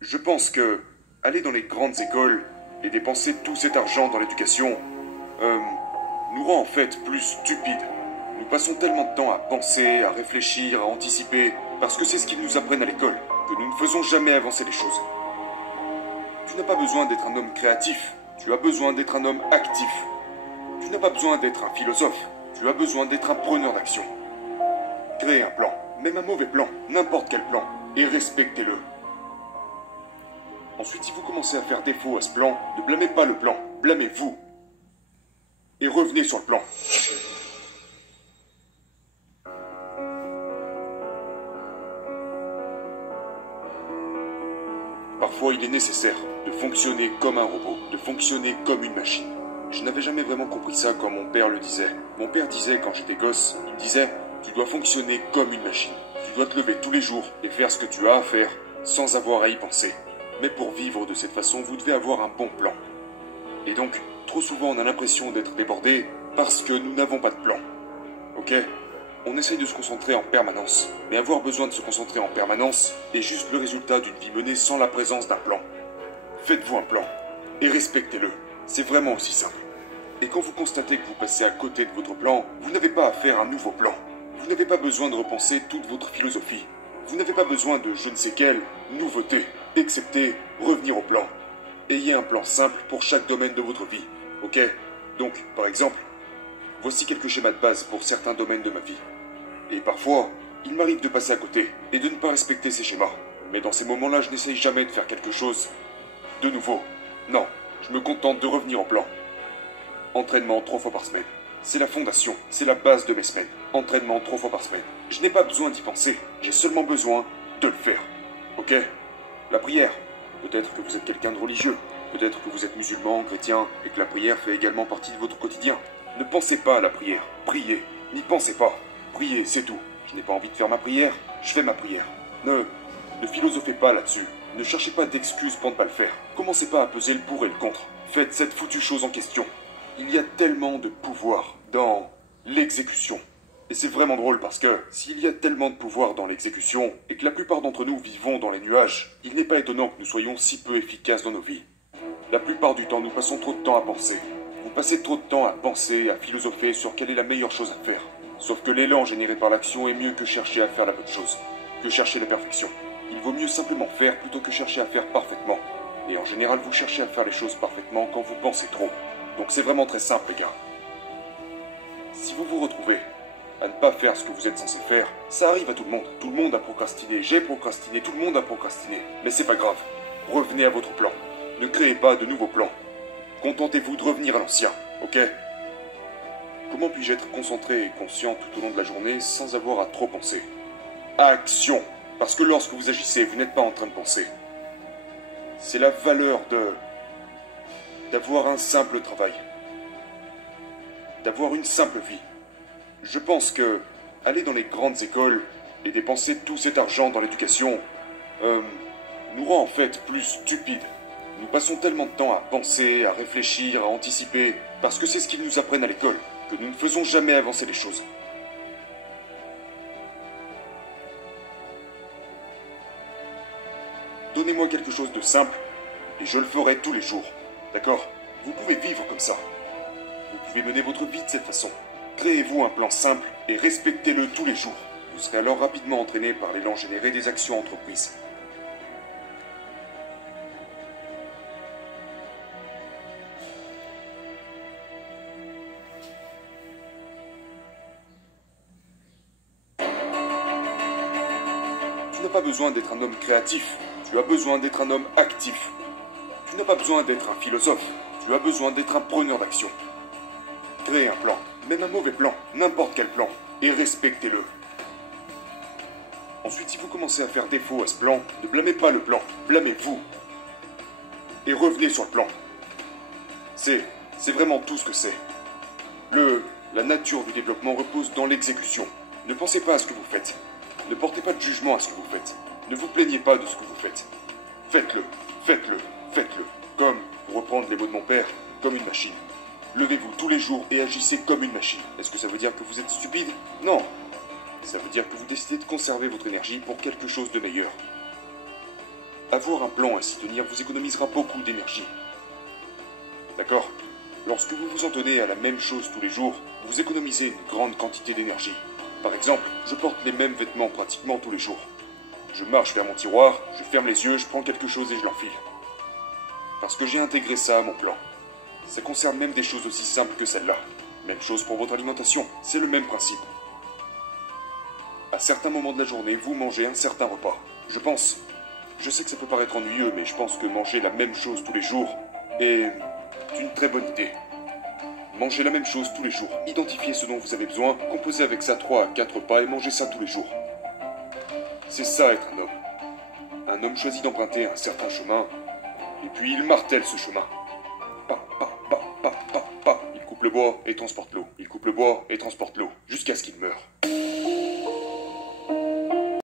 Je pense que aller dans les grandes écoles et dépenser tout cet argent dans l'éducation nous rend en fait plus stupides. Nous passons tellement de temps à penser, à réfléchir, à anticiper, parce que c'est ce qu'ils nous apprennent à l'école, que nous ne faisons jamais avancer les choses. Tu n'as pas besoin d'être un homme créatif, tu as besoin d'être un homme actif. Tu n'as pas besoin d'être un philosophe, tu as besoin d'être un preneur d'action. Créez un plan, même un mauvais plan, n'importe quel plan, et respectez-le. Ensuite, si vous commencez à faire défaut à ce plan, ne blâmez pas le plan, blâmez-vous. Et revenez sur le plan. Parfois, il est nécessaire de fonctionner comme un robot, de fonctionner comme une machine. Je n'avais jamais vraiment compris ça quand mon père le disait. Mon père disait quand j'étais gosse, il me disait « Tu dois fonctionner comme une machine. Tu dois te lever tous les jours et faire ce que tu as à faire sans avoir à y penser. Mais pour vivre de cette façon, vous devez avoir un bon plan. » Et donc, trop souvent on a l'impression d'être débordé parce que nous n'avons pas de plan. Ok ? On essaye de se concentrer en permanence, mais avoir besoin de se concentrer en permanence est juste le résultat d'une vie menée sans la présence d'un plan. Faites-vous un plan et respectez-le. C'est vraiment aussi simple. Et quand vous constatez que vous passez à côté de votre plan, vous n'avez pas à faire un nouveau plan. Vous n'avez pas besoin de repenser toute votre philosophie. Vous n'avez pas besoin de je ne sais quelle nouveauté, excepté revenir au plan. Ayez un plan simple pour chaque domaine de votre vie. Ok ? Donc, par exemple, voici quelques schémas de base pour certains domaines de ma vie. Et parfois, il m'arrive de passer à côté et de ne pas respecter ces schémas. Mais dans ces moments-là, je n'essaye jamais de faire quelque chose de nouveau. Non, je me contente de revenir au plan. Entraînement 3 fois par semaine. C'est la fondation, c'est la base de mes semaines. Entraînement 3 fois par semaine. Je n'ai pas besoin d'y penser, j'ai seulement besoin de le faire. Ok ? La prière. Peut-être que vous êtes quelqu'un de religieux. Peut-être que vous êtes musulman, chrétien, et que la prière fait également partie de votre quotidien. Ne pensez pas à la prière. Priez. N'y pensez pas. Priez, c'est tout. Je n'ai pas envie de faire ma prière, je fais ma prière. Ne philosophez pas là-dessus. Ne cherchez pas d'excuses pour ne pas le faire. Commencez pas à peser le pour et le contre. Faites cette foutue chose en question. Il y a tellement de pouvoir dans l'exécution. Et c'est vraiment drôle parce que s'il y a tellement de pouvoir dans l'exécution et que la plupart d'entre nous vivons dans les nuages, il n'est pas étonnant que nous soyons si peu efficaces dans nos vies. La plupart du temps, nous passons trop de temps à penser. Vous passez trop de temps à penser, à philosopher sur quelle est la meilleure chose à faire. Sauf que l'élan généré par l'action est mieux que chercher à faire la bonne chose, que chercher la perfection. Il vaut mieux simplement faire plutôt que chercher à faire parfaitement. Et en général, vous cherchez à faire les choses parfaitement quand vous pensez trop. Donc c'est vraiment très simple, les gars. Si vous vous retrouvez à ne pas faire ce que vous êtes censé faire, ça arrive à tout le monde. Tout le monde a procrastiné, j'ai procrastiné, tout le monde a procrastiné. Mais c'est pas grave. Revenez à votre plan. Ne créez pas de nouveaux plans. Contentez-vous de revenir à l'ancien, ok ? Comment puis-je être concentré et conscient tout au long de la journée sans avoir à trop penser ? Action ! Parce que lorsque vous agissez, vous n'êtes pas en train de penser. C'est la valeur d'avoir un simple travail. D'avoir une simple vie. Je pense que aller dans les grandes écoles et dépenser tout cet argent dans l'éducation nous rend en fait plus stupides. Nous passons tellement de temps à penser, à réfléchir, à anticiper, parce que c'est ce qu'ils nous apprennent à l'école, que nous ne faisons jamais avancer les choses. Donnez-moi quelque chose de simple, et je le ferai tous les jours. D'accord ? Vous pouvez vivre comme ça. Vous pouvez mener votre vie de cette façon. Créez-vous un plan simple et respectez-le tous les jours. Vous serez alors rapidement entraîné par l'élan généré des actions entreprises. Tu n'as pas besoin d'être un homme créatif, tu as besoin d'être un homme actif. Tu n'as pas besoin d'être un philosophe, tu as besoin d'être un preneur d'action. Créez un plan, même un mauvais plan, n'importe quel plan, et respectez-le. Ensuite, si vous commencez à faire défaut à ce plan, ne blâmez pas le plan, blâmez-vous. Et revenez sur le plan. C'est vraiment tout ce que c'est. La nature du développement repose dans l'exécution. Ne pensez pas à ce que vous faites. Ne portez pas de jugement à ce que vous faites. Ne vous plaignez pas de ce que vous faites. Faites-le, faites-le, faites-le. Comme, pour reprendre les mots de mon père, comme une machine. Levez-vous tous les jours et agissez comme une machine. Est-ce que ça veut dire que vous êtes stupide? Non. Ça veut dire que vous décidez de conserver votre énergie pour quelque chose de meilleur. Avoir un plan et s'y tenir vous économisera beaucoup d'énergie. D'accord? Lorsque vous vous en tenez à la même chose tous les jours, vous économisez une grande quantité d'énergie. Par exemple, je porte les mêmes vêtements pratiquement tous les jours. Je marche vers mon tiroir, je ferme les yeux, je prends quelque chose et je l'enfile. Parce que j'ai intégré ça à mon plan. Ça concerne même des choses aussi simples que celle-là. Même chose pour votre alimentation, c'est le même principe. À certains moments de la journée, vous mangez un certain repas. Je sais que ça peut paraître ennuyeux, mais je pense que manger la même chose tous les jours est une très bonne idée. Mangez la même chose tous les jours, identifiez ce dont vous avez besoin, composez avec ça 3 à 4 repas et mangez ça tous les jours. C'est ça être un homme. Un homme choisit d'emprunter un certain chemin, et puis il martèle ce chemin. Pa, pa, pa, pa, pa, pa. Il coupe le bois et transporte l'eau. Il coupe le bois et transporte l'eau, jusqu'à ce qu'il meure.